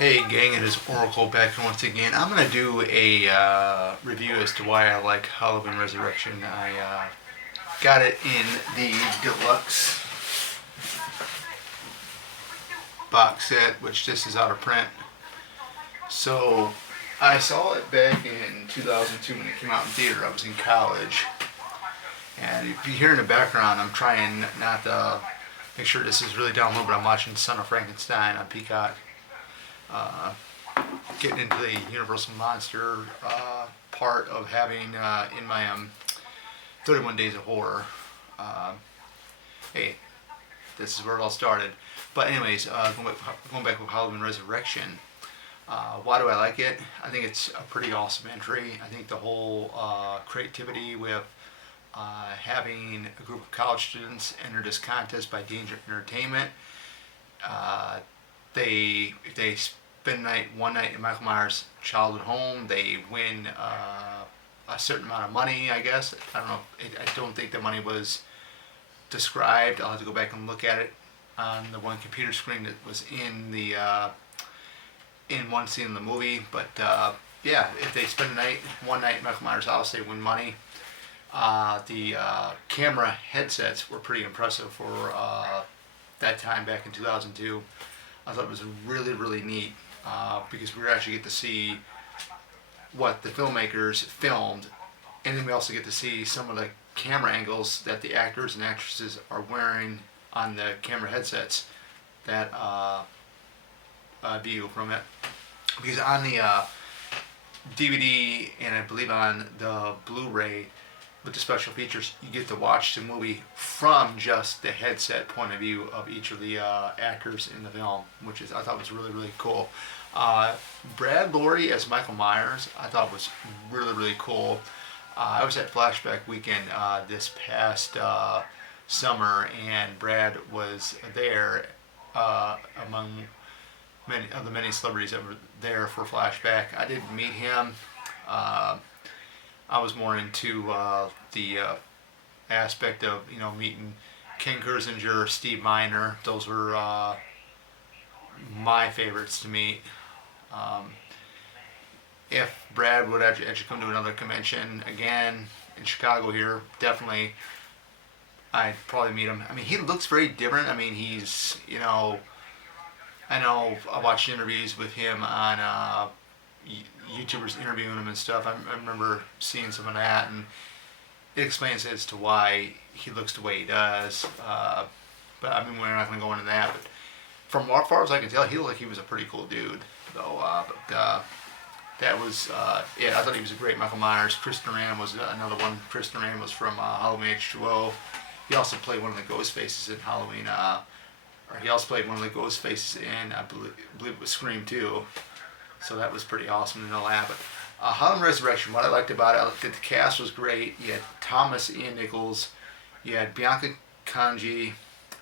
Hey gang, it is Oracle back once again. I'm going to do a review as to why I like Halloween Resurrection. I got it in the deluxe box set, which this is out of print. So I saw it back in 2002 when it came out in theater. I was in college. And if you hear in the background, I'm trying not to make sure this is really down low, but I'm watching Son of Frankenstein on Peacock. Uh, Getting into the Universal Monster part of having in my 31 Days of Horror. Uh, hey, this is where it all started. But anyways, going back with Halloween Resurrection. Why do I like it? I think it's a pretty awesome entry. I think the whole creativity with having a group of college students enter this contest by Danger Entertainment. If they spend one night in Michael Myers' childhood home, they win a certain amount of money. I guess I don't know. I don't think the money was described. I'll have to go back and look at it on the one computer screen that was in the in one scene in the movie. But yeah, if they spend one night in Michael Myers' house, they win money. The camera headsets were pretty impressive for that time back in 2002. I thought it was really, really neat because we actually get to see what the filmmakers filmed, and then we also get to see some of the camera angles that the actors and actresses are wearing on the camera headsets that view from it. Because on the DVD and I believe on the Blu-ray with the special features, you get to watch the movie from just the headset point of view of each of the actors in the film, which I thought was really, really cool. Brad Loree as Michael Myers, I thought was really, really cool. I was at Flashback Weekend this past summer, and Brad was there among many of the many celebrities that were there for Flashback. I didn't meet him. I was more into the aspect of meeting Ken Kirzinger, Steve Miner. Those were my favorites to meet. If Brad would actually come to another convention again in Chicago here, definitely I'd probably meet him. I mean, he looks very different. I mean, he's I know I watched interviews with him on YouTubers interviewing him and stuff. I remember seeing some of that, and it explains as to why he looks the way he does. But I mean, we're not going to go into that. But from as far as I can tell, he looked like he was a pretty cool dude, though. That was it. I thought he was a great Michael Myers. Chris Duran was another one. Chris Duran was from Halloween H2O. He also played one of the ghost faces in Halloween. Or he also played one of the ghost faces in, I believe it was Scream 2. So that was pretty awesome and all that. But Halloween Resurrection, what I liked about it, the cast was great. You had Thomas Ian Nichols, you had Bianca Conji,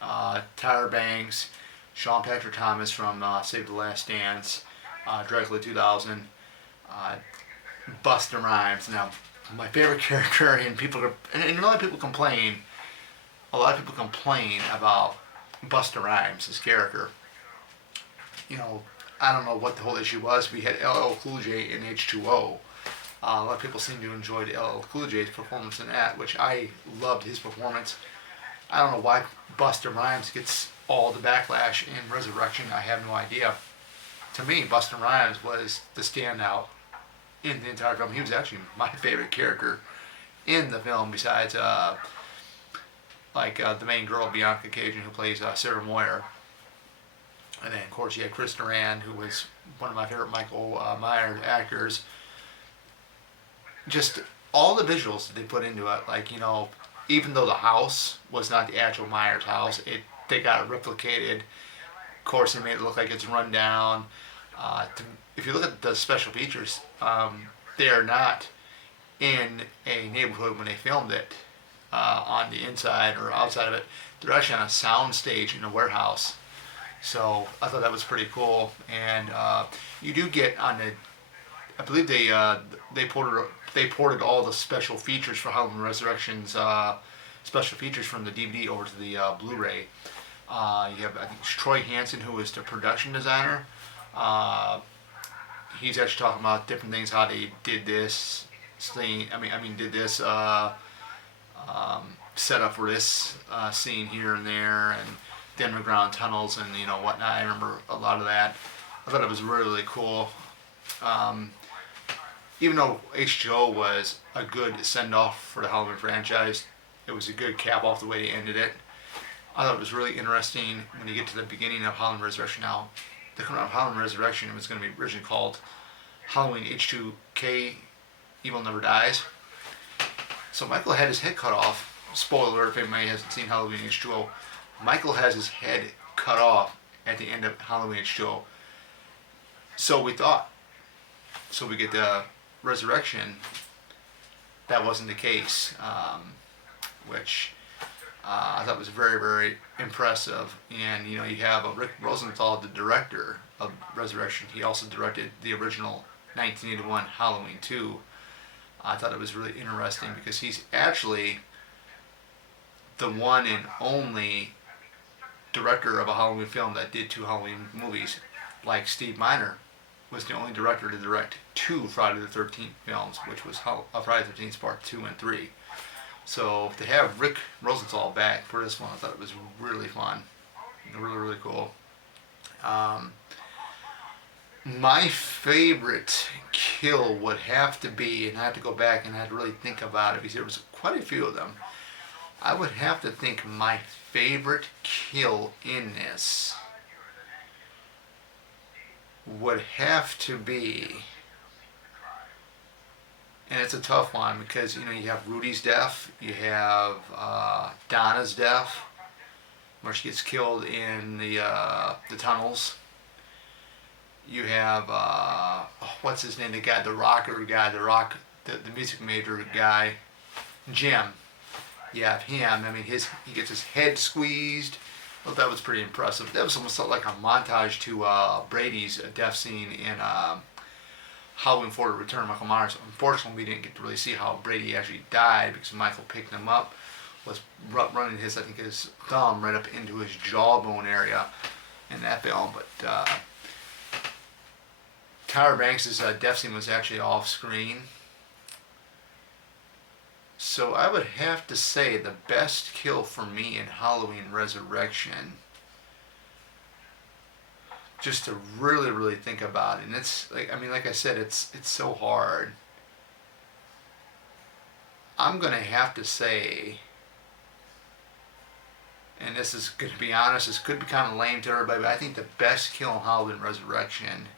Tyra Banks, Sean Patrick Thomas from Save the Last Dance, Dracula 2000, Busta Rhymes. Now, my favorite character, and a lot of people complain about Busta Rhymes, his character. I don't know what the whole issue was. We had LL Cool J in H2O. A lot of people seem to enjoy LL Cool J's performance in that, which I loved his performance. I don't know why Busta Rhymes gets all the backlash in Resurrection. I have no idea. To me, Busta Rhymes was the standout in the entire film. He was actually my favorite character in the film, besides the main girl, Bianca Cajun, who plays Sarah Moyer. And then, of course, you had Chris Duran, who was one of my favorite Michael Myers actors. Just all the visuals that they put into it, even though the house was not the actual Myers house, they got it replicated. Of course, they made it look like it's run down. If you look at the special features, they are not in a neighborhood when they filmed it on the inside or outside of it. They're actually on a sound stage in a warehouse. So I thought that was pretty cool, and you do get on the. I believe they ported all the special features for Halloween Resurrection's special features from the DVD over to the Blu-ray. You have, I think, Troy Hansen, who was the production designer. Uh, he's actually talking about different things, how they did this scene. Did this setup for this scene here and there, and the underground tunnels and whatnot. I remember a lot of that. I thought it was really, really cool. Um, Even though H2O was a good send off for the Halloween franchise, it was a good cap off the way they ended it. I thought it was really interesting when you get to the beginning of Halloween Resurrection. Now, the coming out of Halloween Resurrection, it was going to be originally called Halloween H2K Evil Never Dies. So Michael had his head cut off. Spoiler alert if anybody hasn't seen Halloween H2O. Michael has his head cut off at the end of Halloween H2O. So we thought. So we get the Resurrection. That wasn't the case, which I thought was very, very impressive. And you have Rick Rosenthal, the director of Resurrection. He also directed the original 1981 Halloween 2. I thought it was really interesting because he's actually the one and only director of a Halloween film that did 2 Halloween movies. Like Steve Miner was the only director to direct 2 Friday the 13th films, which was Friday the 13th Part 2 and 3. So to have Rick Rosenthal back for this one, I thought it was really fun. Really, really cool. My favorite kill would have to be, and I have to go back and I had to really think about it because there was quite a few of them. I would have to think my favorite kill in this would have to be, and it's a tough one because you have Rudy's death, you have Donna's death, where she gets killed in the tunnels. You have what's his name? The guy, the rocker guy, the music major guy, Jim. You have him. He gets his head squeezed. Well, that was pretty impressive. That was almost like a montage to Brady's death scene in Halloween 4: The Return of Michael Myers. Unfortunately, we didn't get to really see how Brady actually died because Michael picked him up, was running his thumb right up into his jawbone area in that film. But Tyra Banks' death scene was actually off screen. So I would have to say the best kill for me in Halloween Resurrection, just to really, really think about it, and it's like I said, it's so hard. I'm gonna have to say, and this is going to be honest, this could be kind of lame to everybody, but I think the best kill in Halloween Resurrection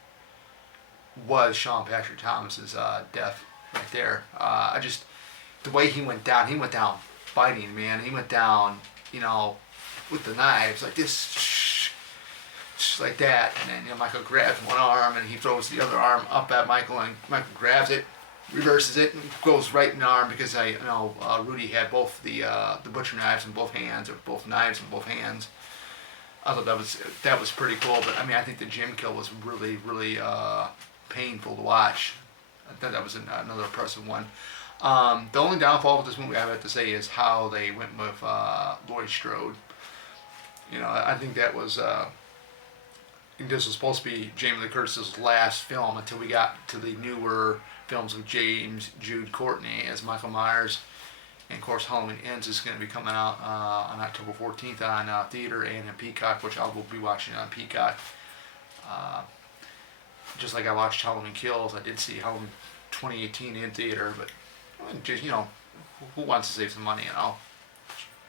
was Sean Patrick Thomas's death right there. The way he went down fighting, man. He went down, with the knives like this, like that, and then Michael grabs one arm and he throws the other arm up at Michael, and Michael grabs it, reverses it, and goes right in the arm because Rudy had both the butcher knives in both hands, or both knives in both hands. I thought that was pretty cool, but I think the Jim kill was really, really painful to watch. I thought that was another impressive one. The only downfall with this movie I have to say is how they went with Laurie Strode. I think that was this was supposed to be Jamie Lee Curtis's last film until we got to the newer films with James Jude Courtney as Michael Myers. And of course, Halloween Ends is going to be coming out on October 14th on theater and in Peacock, which I will be watching on Peacock. Just like I watched Halloween Kills, I did see Halloween 2018 in theater, but just, who wants to save some money,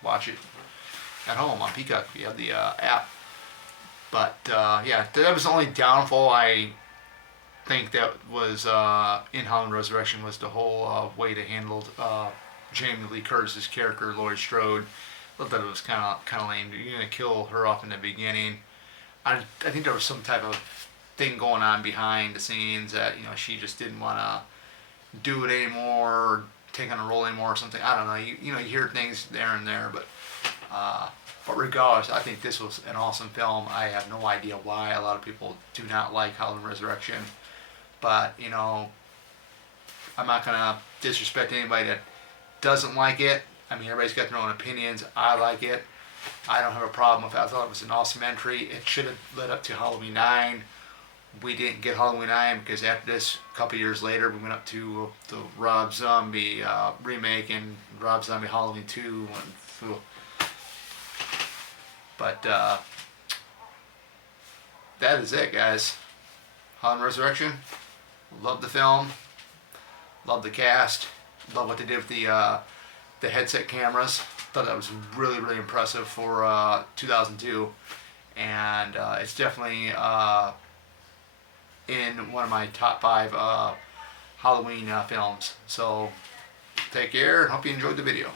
watch it at home on Peacock if you have the app. But yeah, that was the only downfall I think that was in Halloween Resurrection, was the whole way they handled Jamie Lee Curtis's character, Laurie Strode. I thought that it was kind of lame. You're gonna kill her off in the beginning. I think there was some type of thing going on behind the scenes that she just didn't want to do it anymore, or take on a role anymore, or something. I don't know. You hear things there and there, but regardless, I think this was an awesome film. I have no idea why a lot of people do not like Halloween Resurrection, but I'm not gonna disrespect anybody that doesn't like it. Everybody's got their own opinions. I like it. I don't have a problem with it. I thought it was an awesome entry. It should have led up to Halloween 9 we didn't get Halloween 9 because after this, a couple years later, we went up to the Rob Zombie remake and Rob Zombie Halloween 2. But that is it, guys. Halloween Resurrection. Love the film. Love the cast. Love what they did with the headset cameras. Thought that was really, really impressive for 2002. And it's definitely in one of my top 5 Halloween films. So take care and hope you enjoyed the video.